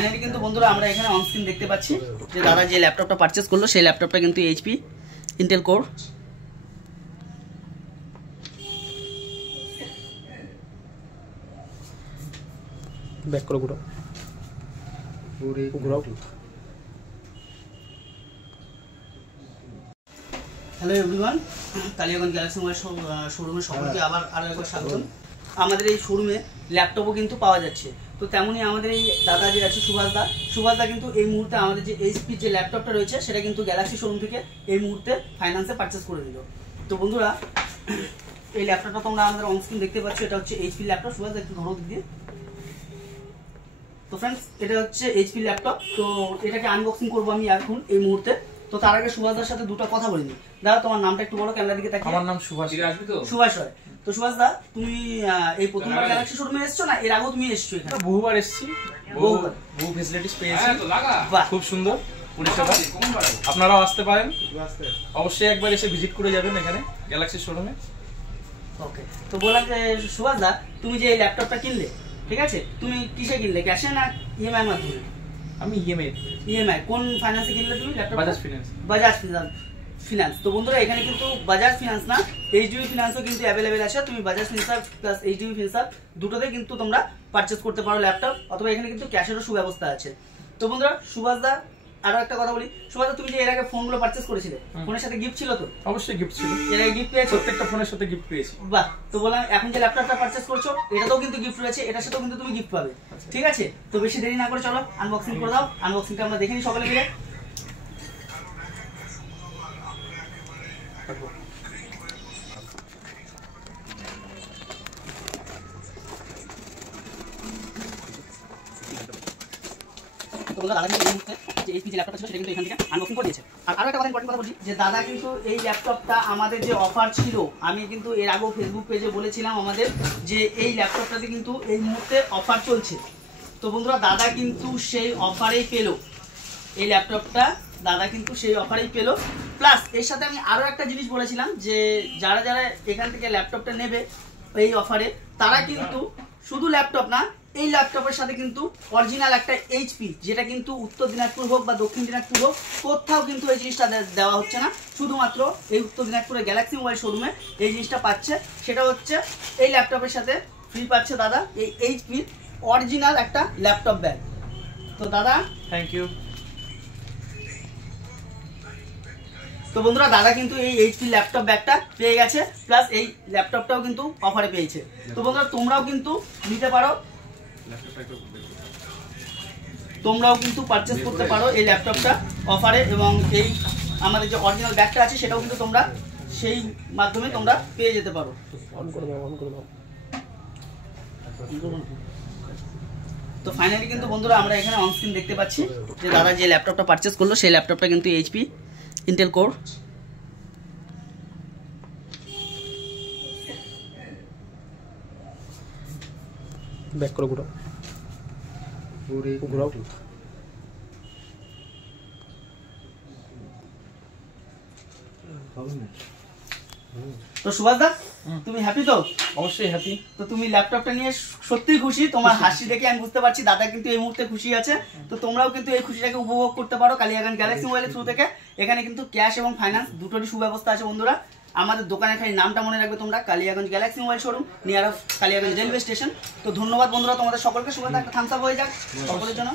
Finally কিন্তু বন্ধুরা আমরা এখানে অন স্ক্রিন দেখতে পাচ্ছি যে দাদা যে ল্যাপটপটা পারচেজ করলো সেই ল্যাপটপটা কিন্তু এইচপি ইন্টেল কোর। ব্যাক করো ঘুরাও ঘুরাও। Hello everyone, Kaliaganj Galaxy mobile শোরুমে সকলকে আবার আরও একবার স্বাগতম। আমাদের এই শোরুমে ল্যাপটপও কিন্তু পাওয়া যাচ্ছে। তো তেমনই আমাদের এই দাদা যে আছে সুভাষদা কিন্তু এই মুহূর্তে আমাদের যে এইচপির যে ল্যাপটপটা রয়েছে সেটা কিন্তু গ্যালাক্সি শোরুম থেকে এই মুহূর্তে ফাইন্যান্সে পারচেস করে দিল। তো বন্ধুরা এই ল্যাপটপটা তোমরা আমাদের অনস্ক্রিন দেখতে পাচ্ছ, এটা হচ্ছে এইচপি ল্যাপটপ। সুভাষদা একটু ধরো দিক দিয়ে। তো ফ্রেন্ডস এটা হচ্ছে এইচপি ল্যাপটপ। তো এটাকে আনবক্সিং করবো আমি এখন এই মুহূর্তে। তো তার আগে সুভাষদার সাথে দুটো কথা বলিনি। দাদা তোমার নামটা একটু বলো ক্যামেরা দিকে তাকিয়ে। আমার নাম সুভাষ। সুভাষ রায়। তো সুভাষদা তুমি এই প্রথমবার গ্যালাক্সি শোরুমে এসছো না এর আগেও তুমি এসছো এখানে? বহুবার এসেছি, বহু ফ্যাসিলিটিস পেয়েছি, খুব সুন্দর পরিষেবা। আপনারাও আসতে পারেন, অবশ্যই একবার এসে ভিজিট করে যাবেন এখানে গ্যালাক্সি শোরুমে। ওকে, তো বললাম যে সুভাষদা তুমি যে এই ল্যাপটপটা কিনলে, ঠিক আছে, তুমি কিসে কিনলে, ক্যাশে না ইএমআই মাধ্যমে? আমি ইএমআই কোন ফাইন্যান্সে কিনলে তুমি laptop? Bajaj finance. Bajaj finance. তো বন্ধুরা এখানে কিন্তু বাজাজ ফিনান্স না এইচডিবি ফিনান্সও কিন্তু অ্যাভেলেবেল আছে। তুমি Bajaj finance plus HDB finance দুটোতে কিন্তু তোমরা পারচেস করতে পারো ল্যাপটপ, অথবা এখানে কিন্তু ক্যাশেরও সুব্যবস্থা আছে। তো বন্ধুরা সুভাষদা আরো একটা কথা বলি, সুভাষদা তুমি যে এর আগে ফোনগুলো পারচেস করেছিলে ফোনের সাথে গিফট ছিল তো? অবশ্যই গিফট ছিল। এর আগে গিফট পেয়েছো? প্রত্যেকটা ফোনের সাথে গিফট পেয়েছি। বাহ। তো বললাম এখন যে ল্যাপটপটা পারচেস করছো এটাতেও কিন্তু গিফট রয়েছে, এটার সাথেও কিন্তু তুমি গিফট পাবে। ঠিক আছে, তো বেশি দেরি না করে চলো আনবক্সিং করে দাও। আনবক্সিংটা আমরা দেখে নিই সকলে মিলে। দাদা কিন্তু এই মুহূর্তে যে এইচপি যে ল্যাপটপটা ছিল সেটা কিন্তু এখান থেকে আনবক্সিং করে দিয়েছে। আর আরো একটা কথা ইম্পর্টেন্ট কথা বলছি যে দাদা কিন্তু এই ল্যাপটপটা আমাদের যে অফার ছিল, আমি কিন্তু এর আগেও ফেসবুক পেজে বলেছিলাম আমাদের যে এই ল্যাপটপটাতে কিন্তু এই মুহূর্তে অফার চলছে। তো বন্ধুরা দাদা কিন্তু সেই অফারেই পেলো এই ল্যাপটপটা, দাদা কিন্তু সেই অফারেই পেলো। প্লাস এর সাথে আমি আরও একটা জিনিস বলেছিলাম যে যারা যারা এখান থেকে ল্যাপটপটা নেবে এই অফারে, তারা কিন্তু শুধু ল্যাপটপ না, এই ল্যাপটপের সাথে কিন্তু অরিজিনাল একটা এইচপি, যেটা কিন্তু উত্তর দিনাজপুর হোক বা দক্ষিণ দিনাজপুর হোক কোথাও কিন্তু এই জিনিসটা দেওয়া হচ্ছে না, শুধুমাত্র এই উত্তর দিনাজপুরের গ্যালাক্সি মোবাইল শোরুমে এই জিনিসটা পাচ্ছে। সেটা হচ্ছে এই ল্যাপটপের সাথে ফ্রি পাচ্ছে দাদা এই এইচপির অরিজিনাল একটা ল্যাপটপ ব্যাগ। তো দাদা থ্যাংক ইউ। তো বন্ধুরা দাদা কিন্তু এই এইচপি ল্যাপটপ ব্যাগটা পেয়ে গেছে, প্লাস এই ল্যাপটপটাও কিন্তু অফারে পেয়েছে। তো বন্ধুরা তোমরাও কিন্তু নিতে পারো, তোমরাও কিন্তু পারচেস করতে পারো এই ল্যাপটপটা অফারে, এবং এই আমাদের যে অরিজিনাল ব্যাগটা আছে সেটাও কিন্তু তোমরা সেই মাধ্যমে তোমরা পেয়ে যেতে পারো। তো ফাইনালি কিন্তু বন্ধুরা আমরা এখানে অন স্ক্রিন দেখতে পাচ্ছি যে দাদা যে ল্যাপটপটা পারচেস করলো সেই ল্যাপটপটা কিন্তু এইচপি ইন্টেল কোর। ব্যাক করো ঘুরাও ঘুরাও। তো সুভাষদা তুমি হ্যাপি তো? অবশ্যই হ্যাপি। তো তুমি ল্যাপটপটা নিয়ে সত্যিই খুশি, তোমার হাসি দেখে আমি বুঝতে পারছি দাদা কিন্তু এই মুহূর্তে খুশি আছে। তো তোমরাও কিন্তু এই খুশিটাকে উপভোগ করতে পারো কালিয়াগঞ্জ গ্যালাক্সি মোবাইলের থ্রু থেকে। এখানে কিন্তু ক্যাশ এবং ফাইন্যান্স দুটোরই সুব্যবস্থা আছে বন্ধুরা। আমাদের দোকানের খালি নামটা মনে রাখবে তোমরা, Kaliaganj Galaxy mobile showroom, near of Kaliaganj railway station. তো ধন্যবাদ বন্ধুরা তোমাদের সকলকে। সুভাষদা একটা থামস আপ হয়ে যাক সকলের জন্য।